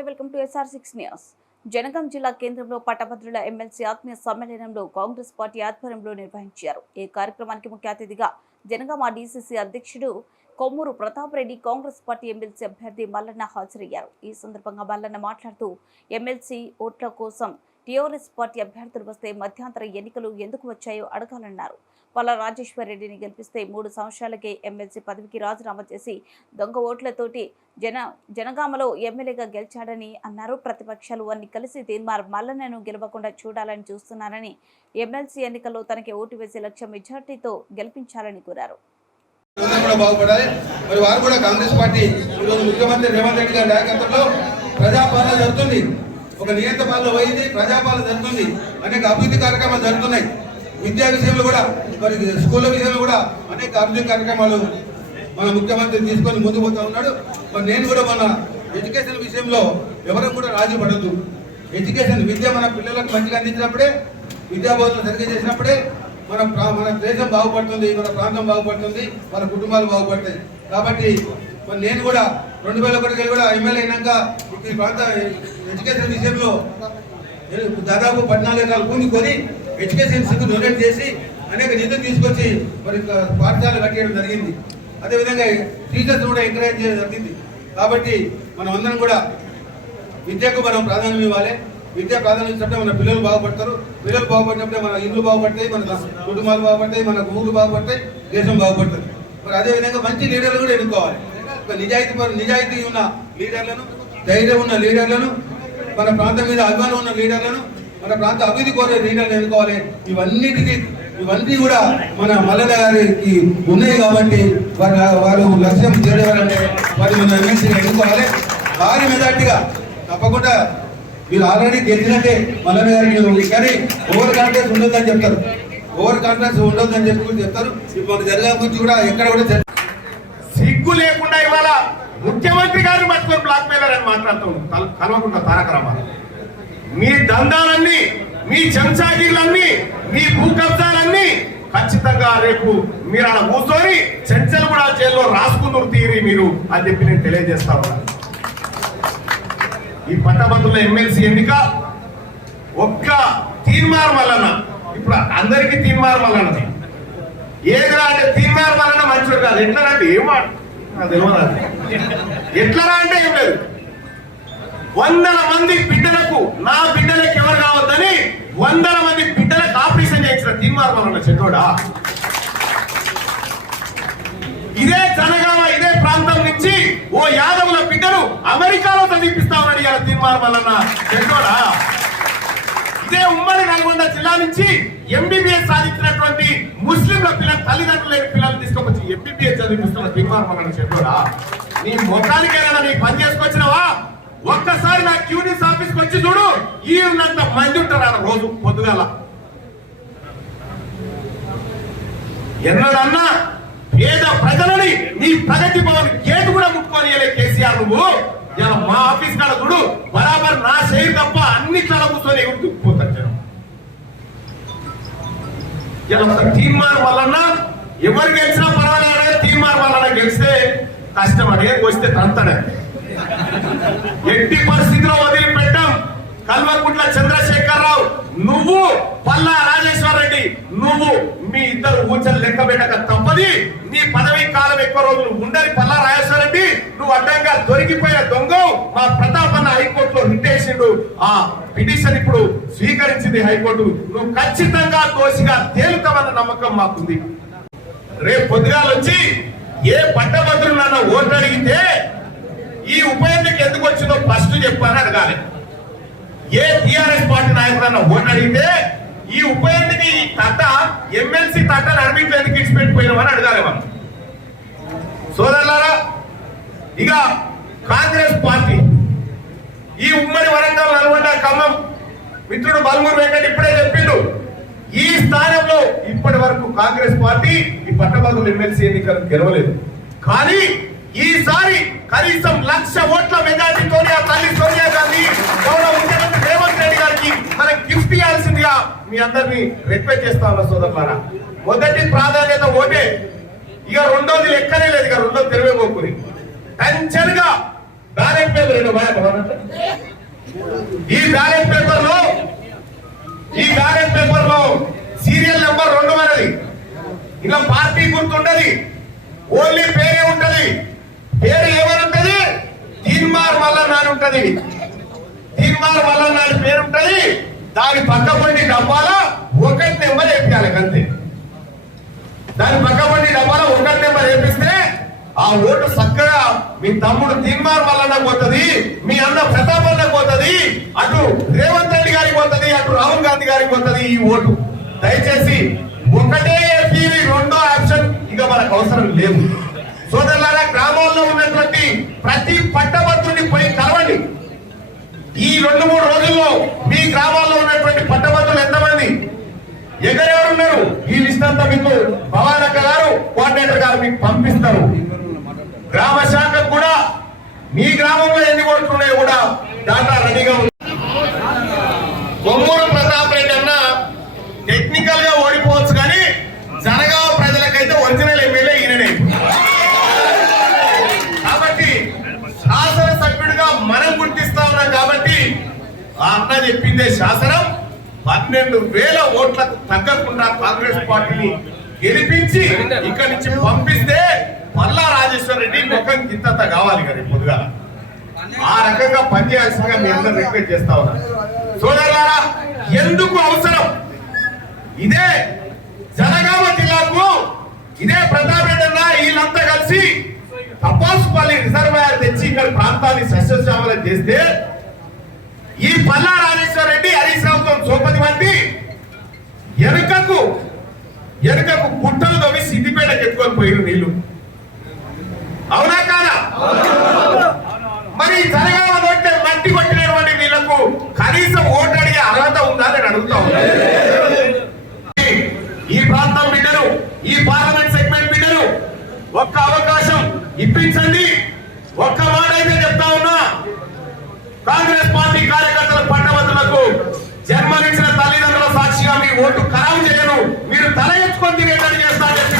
నమస్తే welcome to SR6 news. Jangaon జిల్లా కేంద్రంలో పట్టభద్రుల ఎమ్మెల్సీ ఆత్మీయ సమ్మేళనంలో కాంగ్రెస్ పార్టీ ఆధ్వర్యంలో నిర్వహించారు. ఈ కార్యక్రమానికి ముఖ్య అతిథిగా జనగామ DCC అధ్యక్షుడు కొమ్మూరు ప్రతాప్ రెడ్డి, కాంగ్రెస్ పార్టీ ఎమ్మెల్సీ అభ్యర్థి మల్లన్న హాజరయ్యారు. ఈ సందర్భంగా మల్లన్న మాట్లాడుతూ ఎమ్మెల్సీ ఓట్ల కోసం టీఆర్ఎస్ పార్టీ అభ్యర్థులు వస్తే మధ్యంతర ఎన్నికలు ఎందుకు వచ్చాయో అడగాలన్నారు. పల్ల రాజేశ్వర్ రెడ్డిని గెలిపిస్తే 3 సంవత్సరాలకే ఎమ్మెల్సీ పదవికి రాజీనామా చేసి దొంగ ఓట్లతోటి జనగామలో ఎమ్మెల్యేగా గెలిచాడని అన్నారు. ప్రతిపక్షాలు అన్ని కలిసి తీర్మార్ మల్లన్నను గెలవకుండా చూడాలని చూస్తున్నారని, ఎమ్మెల్సీ ఎన్నికల్లో తనకి ఓటు వేసే లక్ష్యం మెజార్టీతో గెలిపించాలని కోరారు. కాంగ్రెస్ పార్టీ ముఖ్యమంత్రి రేవంత్ రెడ్డి గారి నాయకత్వంలో ప్రజాపాలన జరుగుతుంది. ఒక నియంత్రణ పాలన పోయింది, ప్రజాపాలన జరుగుతుంది. అనేక అభివృద్ధి కార్యక్రమాలు జరుగుతున్నాయి. విద్యా విషయంలో కూడా, మరి స్కూళ్ళ విషయంలో కూడా అనేక అభివృద్ధి కార్యక్రమాలు మన ముఖ్యమంత్రి తీసుకొని ముందుకు పోతా ఉన్నాడు. మరి నేను కూడా మన ఎడ్యుకేషన్ విషయంలో ఎవరు కూడా రాజీ పడద్దు. ఎడ్యుకేషన్ విద్య మన పిల్లలకు మంచిగా అందించినప్పుడే, విద్యాబోధన సరిగ్గా చేసినప్పుడే మన దేశం బాగుపడుతుంది, మన ప్రాంతం బాగుపడుతుంది, మన కుటుంబాలు బాగుపడతాయి. కాబట్టి మరి నేను కూడా 2001 కూడా ఎమ్మెల్యే అయినాక ఈ ప్రాంత ఎడ్యుకేషన్ విషయంలో దాదాపు 14 ఎకరాల భూమి కొని ఎడ్యుకేషన్ డొనేట్ చేసి అనేక నిధులు తీసుకొచ్చి మరి పాఠశాలలు కట్టేయడం జరిగింది. అదేవిధంగా టీచర్స్ కూడా ఎంకరేజ్ చేయడం జరిగింది. కాబట్టి మనం అందరం కూడా విద్యకు మనం ప్రాధాన్యం ఇవ్వాలి. విద్య ప్రాధాన్యం ఇచ్చినప్పుడే మన పిల్లలు బాగుపడతారు. పిల్లలు బాగుపడినప్పుడే మన ఇల్లు బాగుపడతాయి, మన కుటుంబాలు బాగుపడతాయి, మన ఊళ్ళు బాగుపడతాయి, దేశం బాగుపడుతుంది. మరి అదేవిధంగా మంచి లీడర్లు కూడా ఎన్నుకోవాలి. నిజాయితీ ఉన్న లీడర్లను, ధైర్యం ఉన్న లీడర్లను, మన ప్రాంతం మీద అభిమానం ఉన్న లీడర్లను, మన ప్రాంత అభివృద్ధి కోరే లీడర్లు ఎన్నుకోవాలి. ఇవన్నీ కూడా మన మల్లన్న గారికి ఉన్నాయి. కాబట్టి వారు లక్ష్యం చేరేవారంటే వారి మన ఎమ్మెల్సీగా ఎన్నుకోవాలి. వారి మెజార్టీగా తప్పకుండా మీరు ఆల్రెడీ గెలిచినట్టే మల్లన్న గారికి. కానీ ఓవర్ కాన్ఫిడెన్స్ ఉండొద్దని చెప్తారు. ఓవర్ కాన్ఫిడెన్స్ ఉండొద్దని చెప్తారు. ఇప్పుడు జరగా గురించి కూడా ఎక్కడ కూడా సిగ్గు లేకుండా ఇవాళ ముఖ్యమంత్రి గారిని పట్టుకొని బ్లాక్ మెయిలర్ అని మాట్లాడుతూ కలవకుండా తారక రామారావు, మీ దందాలన్నీ, మీ చెంచాగిర్లన్నీ, మీ భూ కబ్జాలన్నీ ఖచ్చితంగా రేపు మీరు అలా కూర్చొని చెంచలు కూడా జైల్లో రాసుకుందరు తీరి మీరు అని చెప్పి నేను తెలియజేస్తా ఉన్నాను. ఈ పట్టభద్రుల ఎమ్మెల్సీ ఎన్నిక ఒక్క తీర్మార్ మల్లన్న, ఇప్పుడు అందరికీ తీర్మార్ మల్లన్నది. ఏదిరా అంటే తీర్మార్ మల్లన్న మంచిది కాదు. ఎట్లా అంటే ఏం మాట తెలియదు. ఎట్లా అంటే ఏం లేదు. 100 మంది బిడ్డలకు, నా బిడ్డలకు ఎవరు కావద్దని 100 మంది బిడ్డలకు ఆపరేషన్ చేయించిన తీర్మార్ మల్లన్న చెడ్డోడా? ఇదే జనగామ, ఇదే ప్రాంతం నుంచి ఓ యాదవుల బిడ్డను అమెరికాలో చదివిపిస్తామని అడిగారు తీర్మార్ మల్లన్న చెడ్డోడా? ఇదే ఉమ్మడి నల్గొండ జిల్లా నుంచి MBBS సాధించినటువంటి ముస్లింల పిల్లలు, తల్లిదండ్రులు లేని పిల్లలు తీసుకొచ్చి MBBS చదివిస్తున్న తీర్మార్ మల్లన్న చెడ్డోడా? నీ మొత్తానికైనా నీ పని చేసుకొచ్చినావా? ఒక్కసారి నా క్యూనిస్ ఆఫీస్కి వచ్చి చూడు, ఈ ఉన్నంత మంది ఉంటారు రోజు పొద్దుగల. ఎన్నడన్నా పేద ప్రజలని నీ ప్రగతి భవన్ గేటు కూడా ముట్టుకొని కేసీఆర్ నువ్వు. మా ఆఫీస్ కాడ చూడు, బరాబర్ నా షేర్ తప్ప అన్ని కాడ కూర్చొని ఎగురుతుపోతారు. తీర్మార్ వలన ఎవరు గెలిచినా పర్వాలేదు, తీర్మార్ వలన గెలిస్తే కష్టం అనేది వస్తే తంతడే. ఎట్టి పరిస్థితిలో వదిలిపెట్టాం. కల్వకుంట్ల చంద్రశేఖరరావు, నువ్వు పల్లా రాజేశ్వర్ రెడ్డి, నువ్వు మీ ఇద్దరు ఊచలు లెక్క పెట్టక తప్పది. నీ పదవి కాలం ఎక్కువ రోజులు ఉండని పల్లా రాజేశ్వర్ రెడ్డి, నువ్వు అడ్డంగా దొరికిపోయే దొంగ. మా ప్రతాప్ అన్న హైకోర్టులో రిట్ చేసిండు. ఆ పిటిషన్ ఇప్పుడు స్వీకరించింది హైకోర్టు. నువ్వు ఖచ్చితంగా దోషిగా తేలుతావన్న నమ్మకం మాకుంది. రేపు పొద్దుగాల వచ్చి ఏ పట్టభద్రులు నన్న ఓట్లు అడిగితే ఈ ఉప ఎన్నిక ఎందుకు వచ్చిందో ఫస్ట్ చెప్పని అడగాలి. ఏ టిఆర్ఎస్ పార్టీ నాయకులన్న ఓట్లు అడిగితే ఈ ఉప ఎన్నిక, ఈ తట్ట ఎమ్మెల్సీ తట్టను అడ్మిట్ ఎందుకు ఇచ్చిపెట్టిపోయినామని అడగాలి మనం. సోదరులారా, ఇక కాంగ్రెస్ పార్టీ ఈ ఉమ్మడి వరంగల్, నల్గొండ, ఖమ్మం మిత్రుడు బల్మూరు వెంకట ఇప్పుడే చెప్పిండు. ఈ స్థానంలో ఇప్పటి వరకు కాంగ్రెస్ పార్టీ ఈ పట్టభద్రుల ఎమ్మెల్సీ ఎన్నికలు గెలవలేదు. కానీ ఈసారి కనీసం 1,00,000 ఓట్ల మెజార్టీతోనే ఆ తల్లి సోనియా గాంధీ, గౌరవ ముఖ్యమంత్రి రేవంత్ రెడ్డి గారికి మనం గిఫ్ట్ ఇవ్వాల్సిందిగా మీ అందరినీ రిక్వెస్ట్ చేస్తా ఉన్నా సోదరులారా. మొదటి ప్రాధాన్యత ఓటే. ఇక రెండోది లెక్కనే లేదు. ఇక రెండోది తెలివేపోకుని టెన్షన్గా దాని పేరు ఈ బ్యాలెట్ పేపర్ లో సీరియల్ నెంబర్ 2 మనది. ఇలా పార్టీ గుర్తుంటది, ఓన్లీ పేరే ఉంటది. పేరు ఏమని ఉంటది? తీన్మార్ మల్లన్న అని ఉంటది. తీన్మార్ మల్లన్న అని పేరు ఉంటది. దాని పక్కపండి డబ్బాలో 1 నెంబర్ వేపించాలి అంతే. దాని పక్కపండి డబ్బాలో 1 నెంబర్ వేపిస్తే ఆ ఓటు చక్కగా మీ తమ్ముడు తీన్మార్ మల్లన్న పోతుంది, మీ అన్న ప్రతాప్ అన్న పోతుంది, అటు రేవంత్ రెడ్డి గారికి పోతుంది, అటు రాహుల్ గాంధీ గారికి పోతుంది ఈ ఓటు. దయచేసి ఒకటే ఏపీ 2వ ఆప్షన్ ఇక మనకు అవసరం లేదు. సోదరులారా, గ్రామాల్లో ఉన్నటువంటి ప్రతి పట్టభద్రుని పోయి కలవండి. ఈ 2-3 రోజుల్లో మీ గ్రామాల్లో ఉన్నటువంటి పట్టభద్రులు ఎంతమంది, ఎవరెవరు ఉన్నారు, ఈ లిస్ట్ అంతా మీకు భవానక్క గారు, కోఆర్డినేటర్ గారు మీకు పంపిస్తారు. గ్రామ శాఖకు కూడా మీ గ్రామంలో ఎన్ని ఓట్లు ఉన్నాయో కూడా డాటా రెడీగా ఉంది. కొమ్మూరు ప్రతాప్ రెడ్డి అన్న టెక్నికల్ గా ఓడిపోవచ్చు, కానీ జనగామ ప్రజలకైతే ఒరిజినల్ ఎమ్మెల్యే ఈయననే. కాబట్టి శాసనసభ్యుడిగా మనం గుర్తిస్తా ఉన్నాం. కాబట్టి ఆ అన్న చెప్పిందే శాసనం. 12,000 ఓట్లకు తగ్గకుండా కాంగ్రెస్ పార్టీని గెలిపించి ఇక్కడి నుంచి పంపిస్తే పల్లా రాజేశ్వర్ రెడ్డి ముఖం గిత్తంత కావాలి కదా పొద్దుగా. ఆ రకంగా పనిచేయాల్సిందిగా మీ అందరూ రిక్వెస్ట్ చేస్తా ఉన్నారు. సోదరులారా, ఎందుకు అవసరం? ఇదే జనగామ జిల్లాకు ఇదే ప్రతాప్ రెడ్డి అన్న వీళ్ళంతా కలిసి తపాసుపల్లి రిజర్వాయర్ తెచ్చి ఇక్కడ ప్రాంతాన్ని సస్యశ్యామలం చేస్తే ఈ పల్లా రాజేశ్వర్ రెడ్డి హరీష్ రావుతో సోపతి వంటి వెనుకకు గుట్టలు తవ్వి సిద్దిపేటకి ఎత్తుకొని పోయిన నీళ్లు. అవునా కాదా? మరి జనగామ కొట్టే మట్టి కొట్టినటువంటి వీళ్లకు కనీసం ఓటు అడిగే అర్హత ఉందా అని అడుగుతా ఉన్నా. ఈ ప్రాంతం బిడ్డలు, ఈ పార్లమెంట్ సెగ్మెంట్ బిడ్డలు ఒక్క అవకాశం ఇప్పించండి. ఒక్క మాట అయితే చెప్తా ఉన్నా, కాంగ్రెస్ పార్టీ కార్యకర్తల పట్టభద్రులకు జన్మనిచ్చిన తల్లిదండ్రుల సాక్షిగా మీ ఓటు ఖరాబు చేయను, మీరు తల ఎత్తుకొని తినేటట్టు చేస్తారని